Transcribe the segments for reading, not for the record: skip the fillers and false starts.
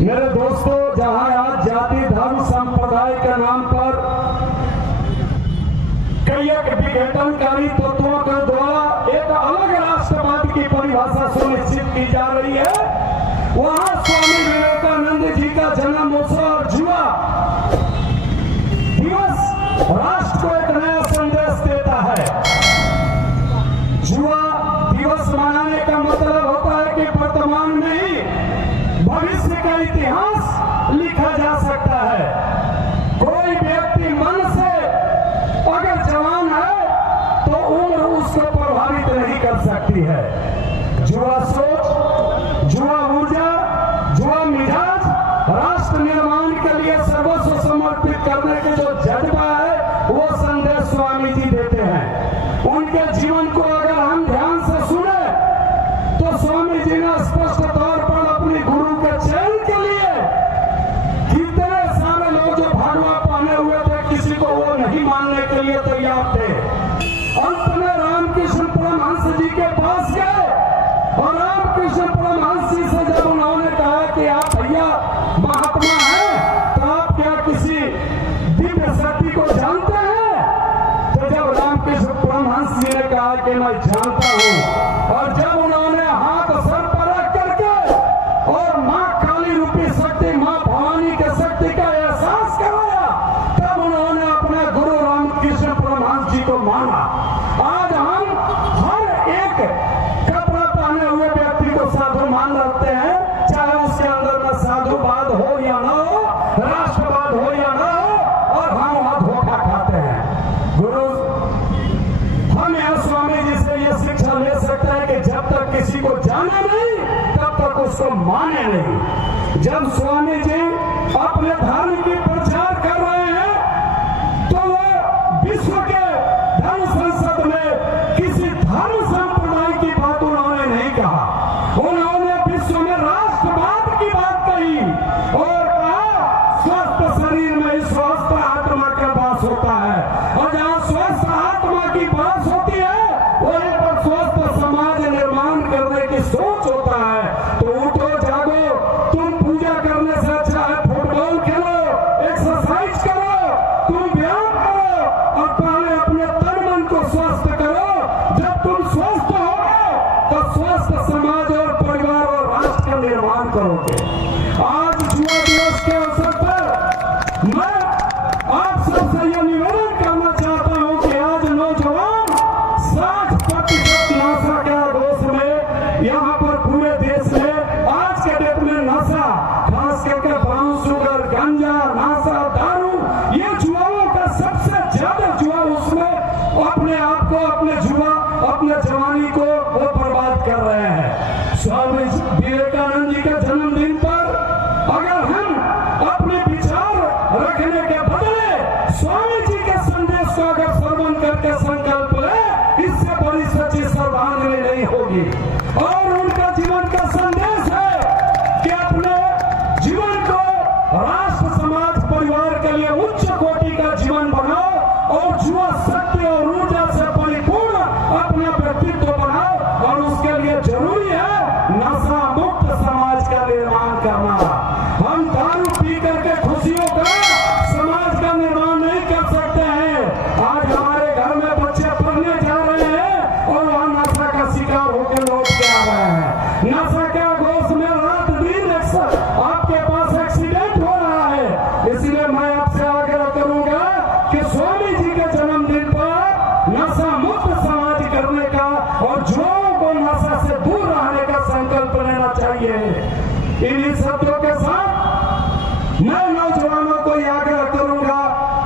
मेरे दोस्तों, जहां आज जाति धर्म संप्रदाय के नाम पर कई एक विघटनकारी तत्वों के द्वारा एक अलग राष्ट्रवाद की परिभाषा सुनिश्चित की जा रही है, वहां स्वामी विवेकानंद जी का जन्म उत्सव और जुआ दिवस राष्ट्र को एक नया संदेश देता है। जुआ दिवस मनाने का मतलब होता है कि वर्तमान में ही भविष्य का इतिहास लिखा जा सकता है। कोई व्यक्ति मन से अगर जवान है तो उम्र उसको प्रभावित नहीं कर सकती है। जुआ सोच, जुआ ऊर्जा, जुआ मिजाज राष्ट्र निर्माण के लिए सर्वस्व समर्पित करने के जो जज्बा है वो संदेश स्वामी जी देते हैं। उनके जीवन को अगर हम ध्यान से सुने तो स्वामी जी ने स्पष्ट तौर पर अपनी गुरु के चयन के लिए कितने सारे लोग जो भागवा पहने हुए थे, किसी को वो नहीं मानने के लिए तैयार थे। अंत में रामकृष्ण परमहंस जी के पास गए और रामकृष्ण परमहंस जी से जब उन्होंने कहा कि आप भैया महात्मा हैं तो आप क्या किसी दिव्य शक्ति को जानते हैं, तो जब रामकृष्ण परमहंस जी ने कहा कि मैं जानता हूं, और जब उन्होंने हाथ सर पर रख करके और मां काली रूपी शक्ति मां भवानी के शक्ति का एहसास कराया, तब उन्होंने अपने गुरु रामकृष्ण परमहंस जी को माना। आज हम हर एक कपड़ा पहने हुए व्यक्ति को साधु मान रखते हैं, चाहे उसके अंदर में साधुवाद हो या ना हो, राष्ट्रवाद हो या ना हो, और हम वहां धोखा खाते हैं। गुरु हम यहाँ स्वामी जी से ये शिक्षा ले सकते हैं कि जब तक किसी को जाने नहीं तब तक उसको माने नहीं। जब स्वामी जी अपने धर्म की प्रचार कर रहे हैं तो वो विश्व के धर्म संसद में किसी धर्म संप्रदाय की बात उन्होंने नहीं कहा, उन्होंने विश्व में राष्ट्रवाद की बात कही और कहा स्वस्थ शरीर में स्वस्थ आत्मा का वास होता है, और जहां स्वस्थ आत्मा की वास होती है वहीं पर स्वस्थ समाज निर्माण करने की सोच होता है। तो उठो जागो, तुम पूजा करने से अच्छा है फुटबॉल खेलो, एक्सरसाइज करो, तुम व्यायाम करो और पहले अपने तन मन को स्वस्थ करो। जब तुम स्वस्थ होगे तो स्वस्थ समाज और परिवार और राष्ट्र का निर्माण करोगे। आज जुआ दिवस के अवसर पर मैं आप सबसे यह निवेदन करना चाहता हूं कि आज नौजवान 60% नशा के आगोश में यहाँ पर पूरे देश में आज के डेट में नशा, खास करके ब्राउन शुगर, गांजा, नशा, दारू, ये जुआओं का सबसे ज्यादा जुआ, उसमें अपने आप को, अपने जुआ, अपने जवानी को वो बर्बाद कर रहे हैं। स्वामी विवेकानंद जी के जन्मदिन पर अगर हम अपने विचार रखने के बदले स्वामी जी के संदेश को अगर श्रवण करके संकल्प ले, इससे बड़ी सच्ची श्रद्धांजलि नहीं होगी। और उनका जीवन का संदेश है कि अपने जीवन को राष्ट्र समाज परिवार के लिए उच्च कोटि का जीवन बनाओ और जुआ शक्ति और ऊर्जा से परिपूर्ण अपना व्यक्तित्व बनाओ, और उसके लिए जरूरी है नशा मुक्त समाज का निर्माण करना। हम दारू पी करके खुशियों का समाज का निर्माण नहीं कर सकते हैं। आज हमारे घर में बच्चे पढ़ने जा रहे हैं और वहां नशा का शिकार होकर लौट के आ रहे हैं। नशा के आगोश में रात दिन आपके पास एक्सीडेंट हो रहा है। इसलिए मैं आपसे आग्रह करूंगा कि स्वामी जी के जन्मदिन पर नशा मुक्त समाज करने का और जुआओं को नशा से दूर रहने का संकल्प लेना चाहिए। इन्हीं शब्दों के साथ मैं नौजवानों को आग्रह करूंगा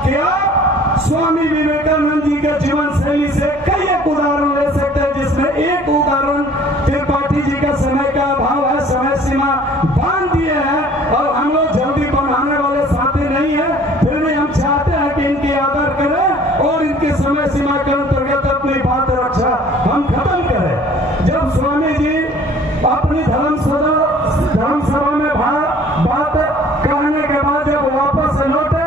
कि आप स्वामी विवेकानंद जी के जीवन शैली से कई एक उदाहरण ले सकते हैं, जिसमें एक उदाहरण त्रिपाठी जी का समय का अभाव है, समय सीमा बांध दिए हैं और हम लोग जल्दी बनाने वाले साथी नहीं है, फिर भी हम चाहते हैं कि इनकी आदर करें और इनकी समय सीमा के अंतर्गत अपनी बात रक्षा हम खत्म करें। जब स्वामी जी अपनी धर्मसभा में बात कहने के बाद जब वापस लौटे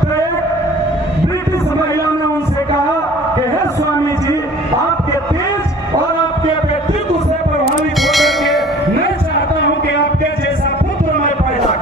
तो एक ब्रिटिश महिला ने उनसे कहा कि हे स्वामी जी, आपके तेज और आपके व्यक्तित्व से प्रभावित होकर के मैं चाहता हूं कि आपके जैसा पुत्र मैं पैदा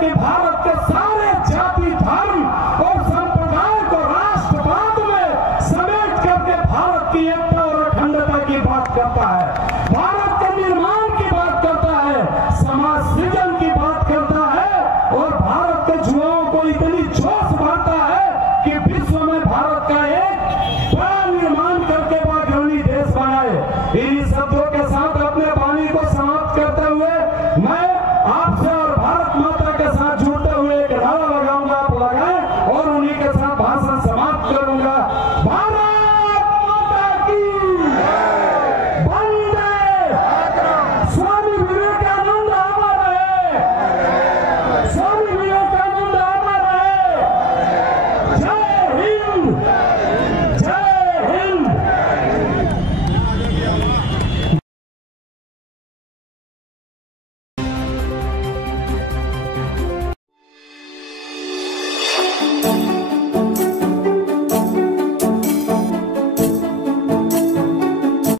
कि भारत के सारे जाति धर्म और संप्रदाय को राष्ट्रवाद में समेट करके भारत की एकता और अखंडता की बात करता है, भारत के निर्माण की बात करता है, समाज सृजन की बात करता है और भारत के युवाओं को इतनी जोश